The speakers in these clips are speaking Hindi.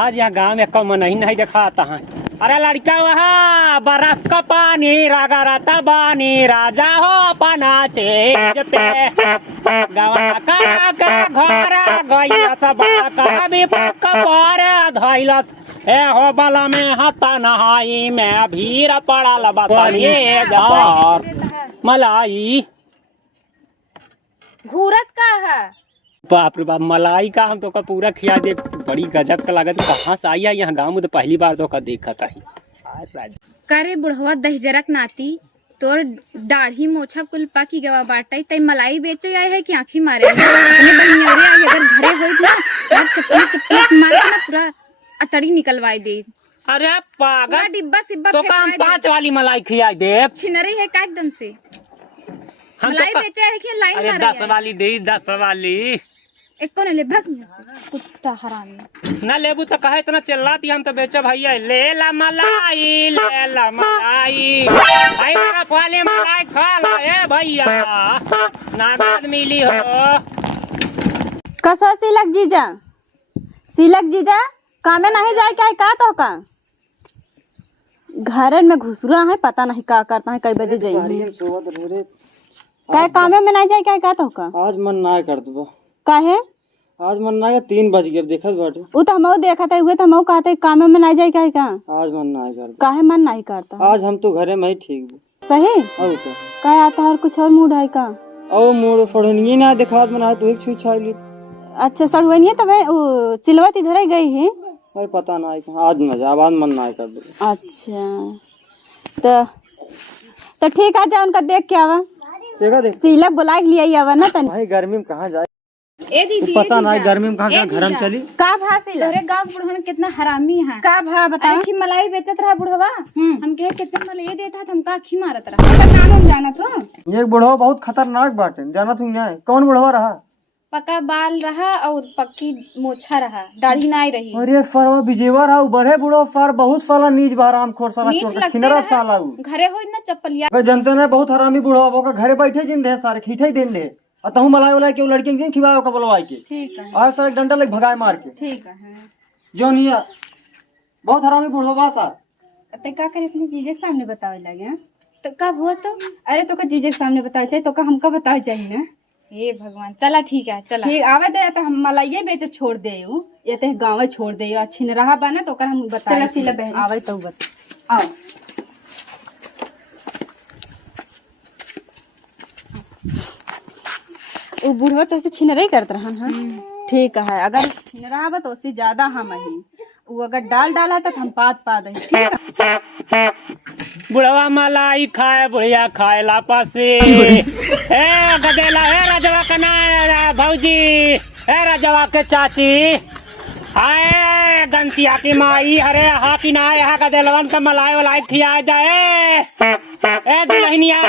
आज यहाँ गाँव में कम नहीं दिखाता है। अरे लड़का वहाँ बरफ का पानी रागा राता बानी राजा हो अपना चेज पे गवा का घर गैया सब कभी पकड़ धैलस ए हो बला में हता नहाई में भीड़ पड़ल बताइए घर मलाई घूरत का है। बाप रे बाप मलाई का हम तो का पूरा खिया दे। बड़ी गजब का लागत। कहाँ से आई है यहाँ गाँव में तो पहली बार तो का देखा था। करे बुढ़वा दहजरक नाती तोर दाढ़ी मोछा कुल पाकी गवा बाटाई तई मलाई बेचे आए है कि आंखी मारे अपने बहनियोरे आई अगर घरे होई ना यार चप्पल चप्पल मार के ना पूरा अतड़ी निकलवाई दे। अरे पागल पूरा डिब्बा सिब्बा तो काम 5 वाली मलाई खिया दे। छिनरी है का एकदम से हम मलाई तो बेचे है कि लाइन अरे मारे 10 वाली दे 10 वाली एक को ले भाग कुत्ता हरामी ना लेबू तो कहे इतना चिल्लाती हम तो बेचे भैया ले ला मलाई आई मेरा वाले मलाई खा ला ए भैया नागद मिली हो। कसो सिलक जीजा कामे नहीं जाए क्या का तो का घर में घुसरा है पता नहीं का करता है कई बजे जाइए क्या कामे में नहीं जाए क्या का तो का आज मन ना कर दो काहे आज मन ना 3 बज गए देखत बाटे उ तो हमहु देखत है हुए तो हमहु कहते कामे में नहीं जाए क्या का आज मन ना कर काहे मन नहीं करता आज हम तो घरे में ही ठीक बो सही अब तो का आता है कुछ और मूड है का ओ मोड़ फड़निए ना दिखात मना तो एक छू छाई ली। अच्छा सड़ुआ नहीं तब सिलवत इधर ही गई है। अरे पता ना है आज न जा आज मन ना कर दो। अच्छा तो ठीक है जा उनका देख के आवा देखा देख सिलक बुला के लिए आवा ना तनी भाई गर्मी में कहाँ जाए ए दीदी पता ना गर्मी में कहाँ घर में चली का भा सिलक अरे गांव बुढ़वन कितना हरामी है का भा बता कि मलाई बेचत रहा बुढ़वा हम कहे कितने मलाई देता था हमका आँखी मारत रहा तो नाम हम जाना तो ये बुढ़वा बहुत खतरनाक बाटे जाना तू ना कौन बुढ़वा रहा पका बाल रहा और पक्की मोछा रहा दाढ़ी नहीं रही। अरे फरवा बिजेवा रहा बड़े बुढ़वा फार बहुत साला नीच बाराम खोर साला छिनरा साला घरे हो ना चप्पलिया अबे जनते ने बहुत हरामी बुढ़वा बोका घरे बैठे जिन दे सारे खीठे दिन दे और तहु मलाई वाला के लड़के जिन खिवाओ का बोलवाई के ठीक है आज सारे डंडा लग भगाए मार के ठीक है जो नहीं बहुत हरामी बुढ़वा बा सा ते का करे अपने जीजे के सामने बतावे लगे तो कब हुआ तो अरे तो का जीजे के सामने बतावे चाहिए तो का हमका बतावे चाहिए ना। हे भगवान चला ठीक है चला ठीक आवे दे तो हम मलाइये बेच छोड़ दे ये तो गाँव छोड़ दे छिन रहा बना तो कर हम बता चला सिला बहन आवे तो बता आओ वो बुढ़वा तो ऐसे छिन रही करत रहन हां ठीक है अगर छिन रहा बा तो उससे ज्यादा हम ही वो अगर डाला तो हम पात दे ठीक है। बुढ़वा मलाई खाए बुढ़िया खाए लापसी ए गदेला ए राजवा का ना भौजी ए राजवा के चाची हाय गंसिया की माई अरे हा की ना यहाँ गदेलवन का मलाई वलाई खिया जाए ए दुल्हनिया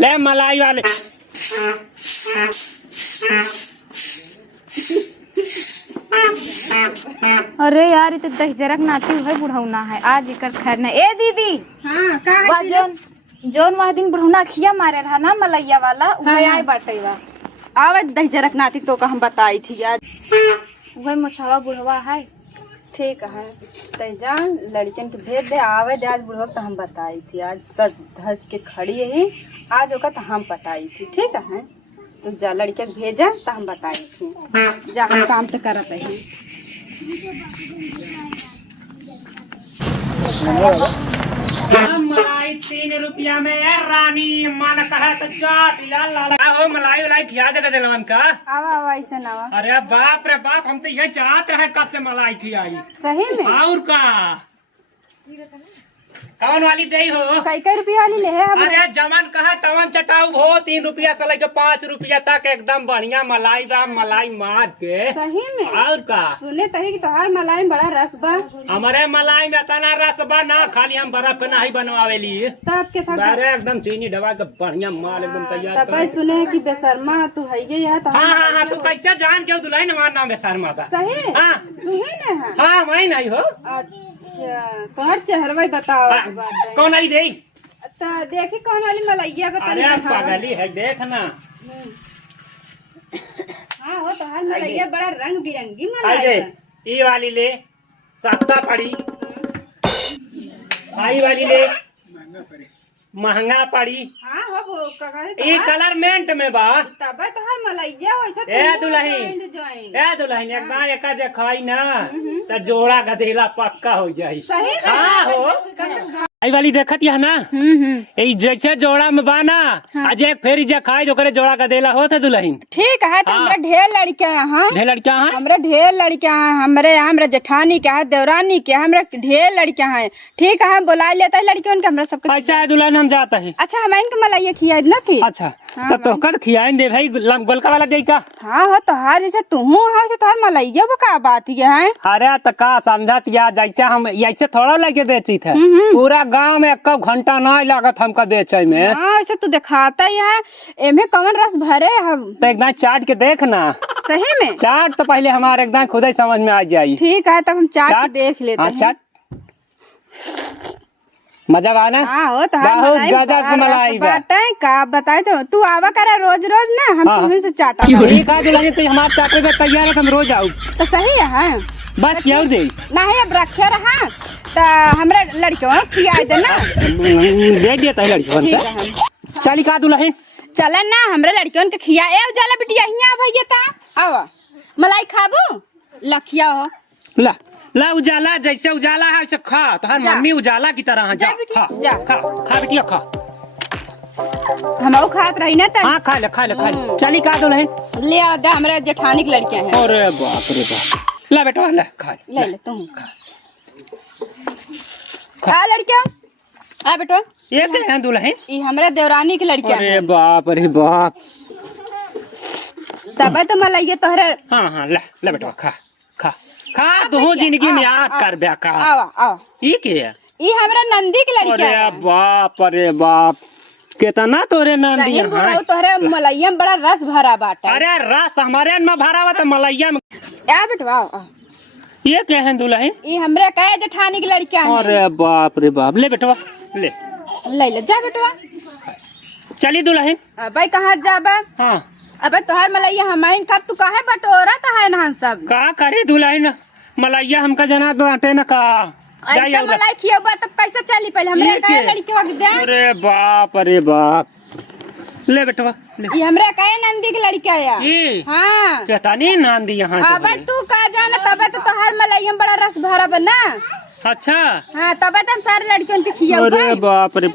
ले मलाई वाले अरे यार ये तो दहजरक नाती है बुढ़ौना है आज एकर खैर नहीं। ए दीदी हाँ का है जोन वह दिन बुढ़ौना खिया मारे रहा ना मलैया वाला वह आए बाटेवा आवे दहजरक नाती तो का हम बताई थी आज वह मुछावा बुढ़वा है ठीक है ते जान लड़कन के भेज दे आवे दे आज बुढ़वा तो हम बताई थी आज सच धज के खड़ी है आज ओका तो हम बताई थी ठीक है तो जा लड़के भेजा तो हम बताई थी जा हम काम तो करत है मलाई 3 रुपया में रानी मन कहा तो चाट हो मलाई वलाई खिया दे दिलवन का आवा ऐसे ना अरे बाप रे बाप हम तो यही चाहत रहे कब से मलाई खियाई सही में और का कौन वाली दे हो कई रुपया वाली ले है अरे जमन कहा तवन चटाऊ हो 3 रुपया से लेके 5 रुपया तक एकदम बढ़िया मलाई बा मलाई मार के सही में और का सुने तही कि तोहार मलाई में बड़ा रस बा हमारे मलाई में तना रस बा ना खाली हम बर्फ के नहीं बनवावेली तब के था अरे एकदम चीनी डबा के बढ़िया माल एकदम तैयार तब सुने है कि बेशर्मा तू है ये है तो हाँ तू कैसे जान के दुल्हन हमारा नाम है शर्मा बा सही हाँ तू ही ना है हाँ मैं नहीं हो अच्छा तुम्हार चेहरा बताओ कौन वाली दे देखी कौन वाली मलैया बता अरे पागली है देख ना हाँ हो तो हाल मलैया बड़ा रंग बिरंगी अरे ये वाली ले, सस्ता पड़ी। भाई वाली ले, महंगा पड़ी। हाँ हो ये कलर मेंट में बा। तब तो हर मलैया वैसा ए दुल्हन, ए दुल्हन एकदम एक देखाई ना तो जोड़ा गधेला पक्का हो जाई। सही हाँ हो। आई वाली देखत यह ना, ये जैसे जोड़ा में बाना आज एक फेरी जे खाई तो करे जोड़ा गधेला होता दुल्हन। ठीक है तो हमरा ढेर लड़कियां यहाँ, ढेर लड़कियां हैं, हमरा ढेर लड़कियां हैं, हमरे यहाँ हमरा जेठानी के है, देवरानी के, हमरा ढेर लड़कियां हैं। ठीक है हम बुला लेते हैं लड़कियों के, हमरा सबके। अच्छा है दुल्हन हम जाता है। अच्छा हम इनके मलाइया खिया ना फिर। अच्छा तो तोहकर खियाएं दे भाई, गोलका वाला दे का। हाँ हो तोहार जैसे तू हाँ से तोहार मलाइया वो का बात है। अरे तो का समझत या जैसे हम ऐसे थोड़ा लगे बेची थे, पूरा गांव में एक घंटा नहीं लागत हमका बेचे में। हाँ ऐसे तू दिखाता ही है, एमे कौन रस भरे हम तो एकदम चाट के देख ना। सही में चाट तो पहले हमारे एकदम खुद ही समझ में आ जाये। ठीक है तब हम चाट के देख लेते हैं। चाट मजा आना। हाँ हो तो बहुत गजब की मलाई बा। का बताए तो तू आवा करे रोज रोज ना, हम तुम्हें से चाटा। ठीक है दुल्हन, तो हमारे चाटे पे तैयार है, हम रोज आऊ। तो सही है बस क्या दे नहीं अब रखे रहा तो हमरा लड़कियों खिया देना। दे देता है लड़कियों ठीक है हम चली का दुल्हन चलन ना, हमरा लड़कियों के खिया। ए उजाला बिटिया हिया भैया ता आवा मलाई खाबू लखिया हो। ला ला उजाला, जैसे उजाला है वैसे खा। तो हर मम्मी उजाला की तरह है। जा खा जा खा खा बिटिया खा। हम खात रही ना त। हाँ खा ले खा ले खा ले। चली का दुल्हन ले आ दे, हमरा जेठानी की लड़कियां हैं। अरे बाप रे बाप, ला बेटा ले खा ले ले तुम खा लड़कियां। आ बेटा ये के हैं दुल्हन, ई हमरा देवरानी की लड़कियां अरे हैं। बाप रे बाप। तब तो मलाइया तोहरे। हाँ हाँ ले ले बेटा खा खा खा। तू जिंदगी में याद कर ब्या का। आवा आवा ये के है? ई हमरा नंदी की लड़कियां अरे हैं। बाप रे बाप, कितना तोरे नंदी सही है। बुढ़ऊ तोहरे मलाइया में बड़ा रस भरा बाटा। अरे रस हमारे में भरा हुआ तो मलैया में। आ बेटवा आ। ये क्या है दुल्हन? ई हमरे कहे जेठानी की लड़कियां हैं। अरे बाप रे बाप, ले बेटवा ले ले ले जा बेटवा। चली दुल्हन। अबे कहाँ जाबा? हाँ अबे तोहार मलैया हमाइन कब तू काहे बटोरा तो है ना सब। का करे दुल्हन, मलैया हमका जना बाटे न का। ऐसे मलाई खियाबा तब कैसे चली, पहले हमरे ये कहे के? लड़की वक्त दे। अरे बाप रे बाप, ले बेटवा ले। ई हमरे कहे नंदी की लड़की आया। ये हाँ कहता नहीं नांदी यहाँ अबे तू का जाना, तबे तो तोहार मलैया में बड़ा रस भरा बना। अच्छा हाँ तबे तो हम सारे लड़कियों के अरे खियाबा। बाप रे,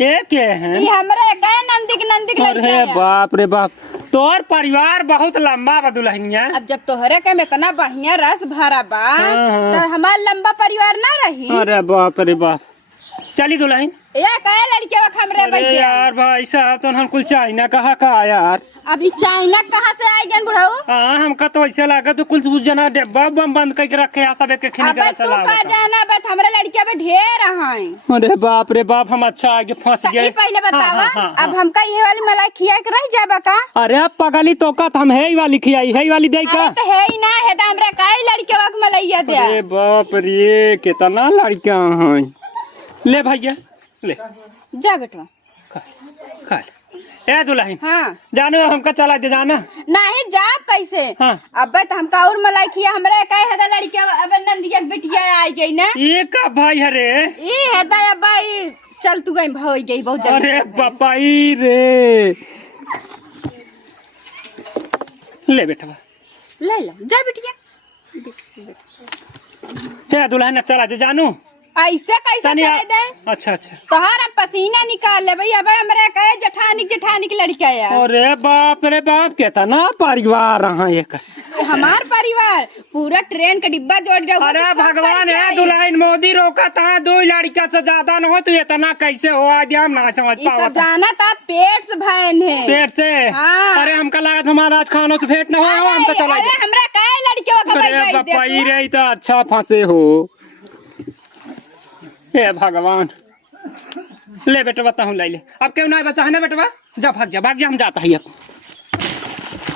ये क्या है? ई हमरे कहे नंदी की लड़की अरे आया। बाप रे बाप, तोर परिवार बहुत लंबा बा दुल्हनिया। अब जब तोहरे के में इतना बढ़िया रस भरा बा हाँ। तो हमार लंबा परिवार ना रही। अरे बाप रे बाप, चली दुल्हन। या कहे लड़के वक्त हमरे अरे बैठे। यार भाई साहब, तो हम कुल चाइना कहा का यार। अभी चाइना कहाँ से आई गन बुढ़ऊ? हाँ हमका तो ऐसे लगा तो कुल जना डिब्बा बम बंद करके रखे है सब एक खिनी अबे करा तू चला का जाना, बस हमरे लड़के पे ढेर हैं। अरे बाप रे बाप, हम अच्छा आगे फंस तो गए। ई पहले बतावा, हाँ। अब हमका ये वाली मलाई खिया के रह जाबा का? अरे अब पगली तो का हम है वाली खियाई है वाली दे का। अरे तो है ही ना है तो हमरे काई लड़के वक्त मलैया दे। अरे बाप रे, कितना लड़कियां हैं। ले भैया ले जा बेटवा खा खा ले। ए दुल्हन हाँ जानो हमका चला दे जाना। नहीं जा कैसे? हाँ। अबे तो हमका और मलाई खिया हमरे काई है लड़के। अब नंदिया के बिटिया आई गई ना। ये का भाई हरे? ई है दा अब्बाई चल तू गई हो गई बहुत जल्दी। अरे बापाई रे, ले बेटा ले लो जा बिटिया। क्या दुल्हन चला दे जानू। ऐसे कैसे तनी चले दे? अच्छा अच्छा। तोहार हम पसीना निकाल ले भाई। अब हमरे कहे जेठानी की लड़की आया। अरे बाप रे बाप, कितना परिवार रहा एक। हमार परिवार पूरा ट्रेन का डिब्बा जोड़ जाओ। अरे भगवान है दुल्हन, मोदी रोका था दो लड़का से ज्यादा न हो तो इतना कैसे हो आज हम ना समझ पावा। जाना था पेट से भयन है। पेट से? हाँ। अरे हमका लगा हमारा आज खानों से भेंट न हो, हम तो चला अरे हमरा काहे लड़के वक्त अरे बापाई रे, तो अच्छा फंसे हो। हे भगवान, ले बेटा बताऊं ले ले। अब क्यों ना बचा है ना बेटवा, जा भाग जा हम जाता है।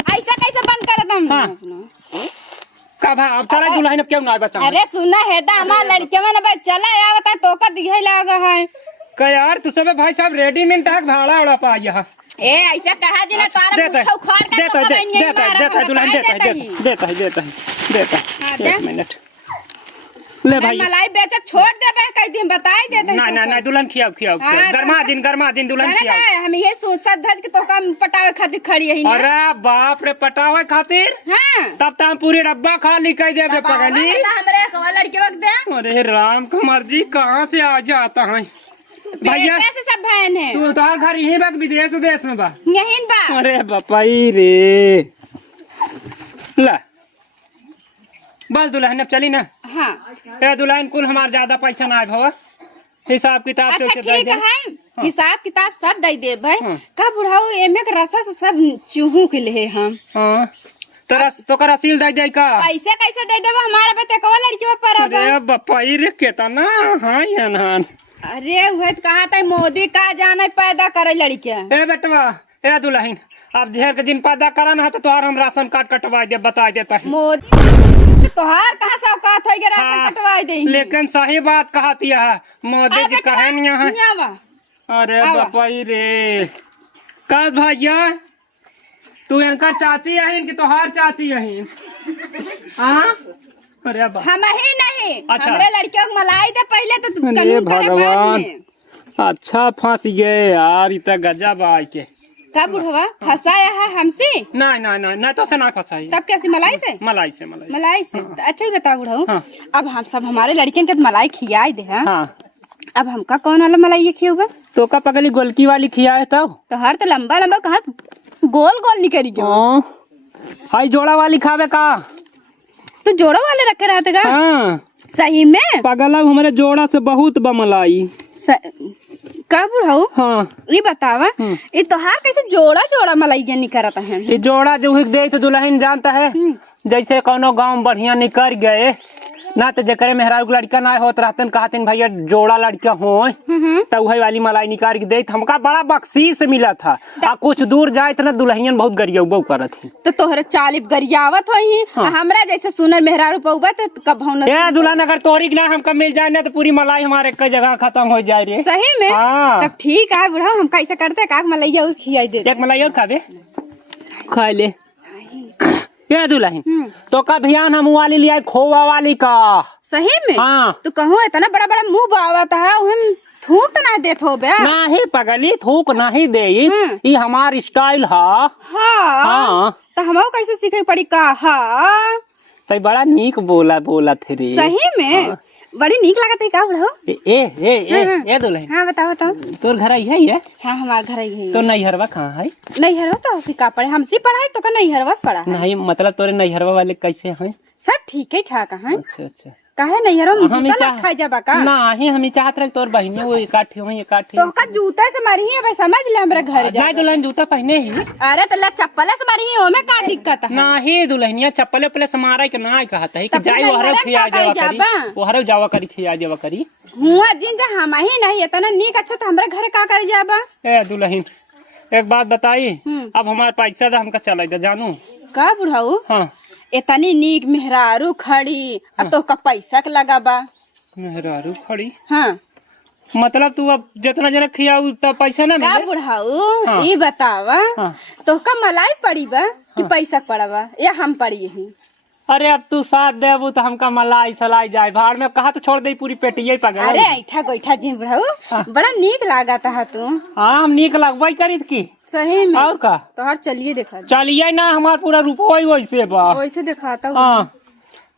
ऐसा कैसे बंद कर तुम? हाँ। कब अब चला दुल्हन, अब क्यों ना बचा? अरे सुना है दा हमार लड़के में ना चला आवता तो का दिखे लगा है। का यार तू सब भाई साहब रेडीमेड टाक भाड़ा उड़ा पाया। ए ऐसा कहा जी ना तारा पूछो खोर का देता तो है दुल्हन देता है हाँ, 1 मिनट ले भाई मलाई बेचक छोड़ देबे कह दिन बताई दे ना दुल्हन खियाओ हाँ, गरमा दिन दुल्हन खियाओ। हम ये सोचत धज के तो कम पटावे खातिर खड़ी है अरे बाप रे पटावे खातिर हां तब तो हम पूरी डब्बा खाली कर देबे पगली। हमरे एक लड़के वक्त दे अरे राम का मर्जी कहाँ से आ जाता है भैया। कैसे सब बहन है तू तो घर यहीं बा विदेश उदेश में बा यहीं बा। अरे बापाई रे ला बस दुल्हन अब चली ना। हाँ ए दुल्हन कुल हमार ज्यादा पैसा ना आए भवा हिसाब किताब अच्छा चल के ठीक दे दे। है हिसाब किताब सब दे दे भाई हाँ। का बुढ़ाऊ एमे के रसा से सब चूहू के लिए हम हाँ तो कर रसील दे दे का कैसे कैसे दे देबो हमारा बेटे को लड़की पर अरे बापाई रे केतना हां यान अरे वह कहा था मोदी का जाने पैदा करे लड़के ए बेटवा ए दुल्हन अब ढेर के दिन पैदा करा ना तो तोहार हम राशन कार्ड कटवा दे बता देता है। मोदी तोहार कहाँ से औकात है राशन कटवा दे लेकिन सही बात कहती है मोदी जी कहे नहीं है। यहाँ अरे बापाई रे का भैया तू इनका चाची है कि तोहार चाची है? हाँ अरे बा हम ही नहीं अच्छा। हमरे लड़कियों को मलाई दे पहले तो अरे कानून करे बाद भगवान में। अच्छा फंस गए यार इतना गजब आए के का बुढ़वा फंसाया है हमसे नहीं तो से ना फंसाई तब कैसे मलाई से मलाई से तो अच्छा ही बता बुढ़ाऊ हाँ। अब हम सब हमारे लड़कियन के मलाई खियाई दे हैं हाँ अब हमका कौन वाला मलाई खियोगा तो का पगली गोलकी वाली खिया है तब तो हर तो लंबा लंबा कहा गोल गोल निकली गयो हाई जोड़ा वाली खावे का तो जोड़ो वाले रखे रहते का हाँ सही में पगला हमारे जोड़ा से बहुत बमलाई का बुढ़ाऊ हाँ ये बतावा ये तोहार कैसे जोड़ा जोड़ा मलाई नहीं करता है ये जोड़ा जो देख तो दुल्हन जानता है जैसे कोनो गांव बढ़िया निकल गए ना तो जकरे मेहरारू लड़का ना होत रहतन कहतन भैया जोड़ा लड़का हो तो वही वाली मलाई निकाल के दे हमका बड़ा बख्शीश मिला था आ कुछ दूर जाए तो ना दुल्हन बहुत गरियबो करत थी तो तोहरे चालिब गरियावत होई हमरा जैसे सुनर मेहरारू पौबा तो कब न ए दुल्हन अगर तोरी ना हमका मिल जाए ना तो पूरी मलाई हमारे एक जगह खत्म हो जाए रे सही में हाँ। तब ठीक है बुढ़ा हम कैसे करते का मलैया और खियाई दे एक मलाई और खा दे खा ले ये दुल्हन तो का भियान हम वाली लिया खोवा वाली का सही में हाँ तो कहूँ इतना बड़ा बड़ा मुंह बावत है हम थूक तो ना देत हो बे नहीं पगली थूक नहीं दे ये हमार स्टाइल है। हाँ तो हमको कैसे सीखे पड़ी का हाँ तो बड़ा नीक बोला थे रे सही में बड़ी नीक लागत है का बुढ़ो ए दुल्हन हाँ बताओ बताओ तोर घर यही है? हाँ हमारा घर यही है तो नैहरवा कहाँ है? नैहरवा तो सिक्का पढ़े हमसे पढ़ाई तो का नैहरवा पढ़ा नहीं मतलब तोरे नैहरवा वाले कैसे हैं? सब ठीक है ठाक है अच्छा काहे नैहरवा हम जूता लग खाई जाबा का नहीं हम चाहत रहे तोर बहिनी वो इकट्ठे हो इकट्ठे तो का जूता से मारी है समझ ले हमरा घर जा नहीं दुल्हन जूता पहने ही अरे तो ला चप्पल से मारी है ओमे का दिक्कत है नहीं दुल्हनिया चप्पल उपले से मारा के ना कहता है कि तब जाई फिर वहरव नैहरवा खिया का जावा जाबा? करी वहरव जावा करी खिया जावा करी हुआ जिन जा हम ही नहीं इतना नीक अच्छा तो हमरा घर का कर जाबा ए दुल्हन एक बात बताई अब हमारे पैसा दा हमका चला दे जानू का बुढ़ाऊ हाँ इतनी नीक मेहरारू खड़ी अब तो का पैसा के लगाबा मेहरारू खड़ी हाँ मतलब तू अब जितना जना खियाऊ तब पैसा ना का मिले? बुढ़ाऊ हाँ। ये बतावा हाँ। तो का मलाई पड़ी बा कि पैसा पड़वा या हम पड़ी ही अरे अब तू साथ देबू तो हमका मलाई सलाई जाए भाड़ में कहा तो छोड़ दे पूरी पेटिये पगल अरे ऐठा गोईठा जी बुढ़ाऊ बड़ा नीक लागता है तू हाँ हम नीक लगवाई करी की सही में और का तो हर चलिए दिखा दे। चलिए ना हमार पूरा रुपये वैसे बा वैसे दिखाता हूँ हाँ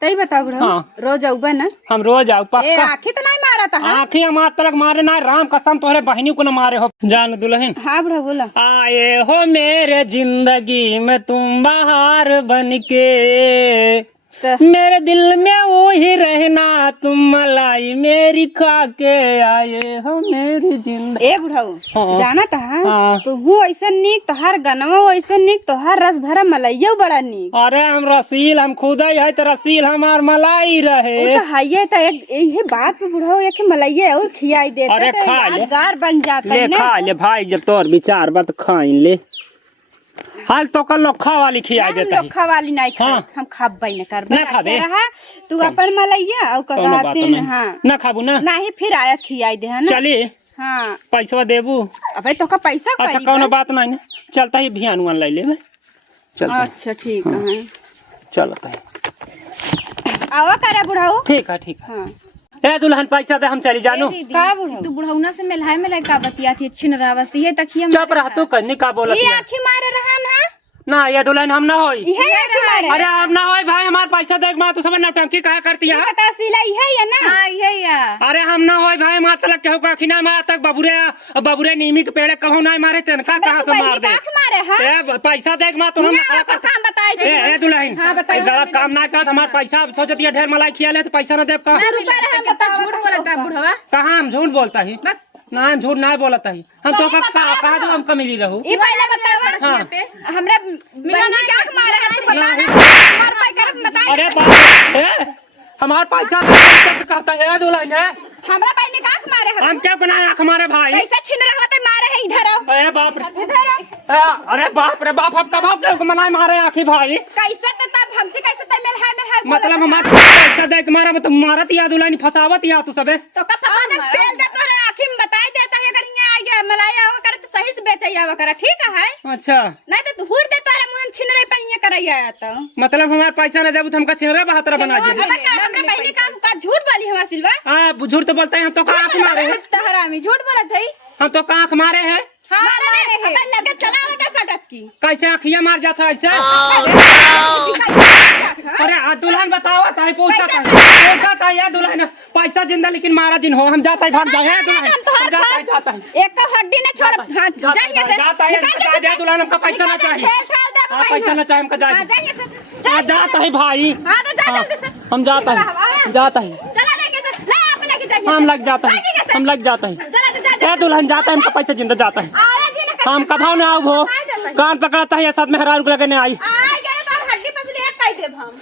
तई बता बुढ़ाऊ हाँ। रोज आऊबा ना हम रोज आओ ए पक्का आँखें तो नहीं मारा था आँखें हमार तलक मारे ना राम कसम तोहरे बहनी को न मारे हो जान दुल्हन हाँ बुढ़ा बोला आए हो मेरे जिंदगी में तुम बाहर बन के तो मेरे दिल में वही रहना तुम मलाई मेरी खा के आए हो मेरी जिंदगी। ए बुढ़ाऊ हाँ। जाना था हाँ। तू हूँ ऐसा नीक तोहार गनवा ऐसा नीक तोहार रस भरा मलैया बड़ा नीक अरे हम रसील हम खुद ही है तो रसील हमार मलाई रहे वो तो है तो ये बात पे बुढ़ाऊ एक मलैया और खियाई देते अरे तो खा ले। यादगार बन जाता ले है ना खा ले भाई जब तोर विचार बात खाई ले हाल तो कल लोखा वाली खिया देता है लोखा वाली नहीं खा हाँ। हम खाबे न करबे ना खाबे? रहा तू अपन मलैया और कोनो बात कहते नहीं हाँ ना खाबू ना नहीं फिर आया खियाई दे है ना चलिए हाँ पैसा देबू। अबे तो का पैसा अच्छा कौनो बात नहीं ना, चलता है भियान उन ले ले चलता है। अच्छा ठीक है चलता है आवा करा बुढ़ाऊ। ठीक है ठीक है। हाँ ए दुल्हन पैसा दे हम चली जानो। दीदी का बुढ़ऊ? तू बुढ़ौना से मिलाए मिलाए का बतियाती छिनरावस ये तकिया चुप रह तू कन्नी का बोलत ये है। आँखी मारे रहन है ना ये दुल्हन हम ना होई। इहे आँखी मारे अरे हम ना होई भाई, हमार पैसा देख मां तू सब नौटंकी काहे करती है। पता सिला इहे है ना। हाँ ये या अरे हम ना होई भाई, मां तलक केहू का खिना मां तक बबुरे नीमी के पेड़ कहू ना मारे तेन का कहां से मार दे। आँख मारे है ए पैसा देख मां तू हम ना आपका काम बताए थे। ए दुल्हन हाँ, बताइए। गलत काम ना कर, हमार पैसा सोचतिया ढेर मलाई खिया ले तो पैसा ना देब का। रुपए रहा बता झूठ बोलता बुढ़वा। कहां हम झूठ बोलता ही ना, झूठ ना बोलता ही हम तो कहा जो हमका मिली रहू। ई पहले बतावा हाँ। हमरा मिलन की आँख मारे है तू बता ना मार पाई कर बता। अरे बाप ए हमार पैसा कैसे कहता है दुल्हन है। हमरा बहन का आँख मारे है हम क्या गुनाह आंख हमारे भाई। कैसे छिन रहा होते मारे है इधर आओ अरे बाप रे इधर आओ। अरे बाप रे बाप, हम कब के मनाए मारे आखी भाई। कैसे तब हमसे कैसे तब मिल है मतलब हमारे पैसा दे के मारा मतलब मारत या दुल्हन फसावत या तू सबे। तो का फसा दे पेल दे तोरे आँखी में बताई देता है अगर यहाँ आ गया मलाई आवा करे तो सही से बेचई आवा करे ठीक है। अच्छा नहीं तो तू हुर दे तोरे मुंह छिन रही पनिया करैया तो मतलब हमारे पैसा न देबू तो हमका छिनरा बहातरा बना दे। अब का हमरा बहनी का झूठ बोली हमार सिलवा। हां झूठ तो बोलते हैं, हम तो का आंख मारे हैं। तहरा में झूठ बोलत है। हम तो का आंख मारे हैं। हाँ मारे नहीं हमें लगे चलावे का सटक की कैसे आंखिया मार जाता है ऐसे। अरे दुल्हन बताओ ताई पूछा था या दुल्हन पैसा जिंदा लेकिन मारा जिन हो। हम जाता है भाग जाए दुल्हन, हम जाता है एक तो हड्डी ने छोड़ हां जाइए से जाता है बता दे दुल्हन, हमका पैसा ना चाहिए। हाँ पैसा ना चाहिए हमका हां जाए। जाइए से जाता है भाई। हां तो जा जल्दी से हम जाता है जाता है चला जाइए से ले आप लेके जाइए हम लग जाता है हम लग जाता है। चला तो जा ए दुल्हन जाता है हमका पैसा जिंदा जाता है। आया जी ने हम कभाव ना आओ भो कान पकड़ाता है या साथ में हरा रुक लगे नहीं आई। आ गया तो हड्डी पसली एक कह देब हम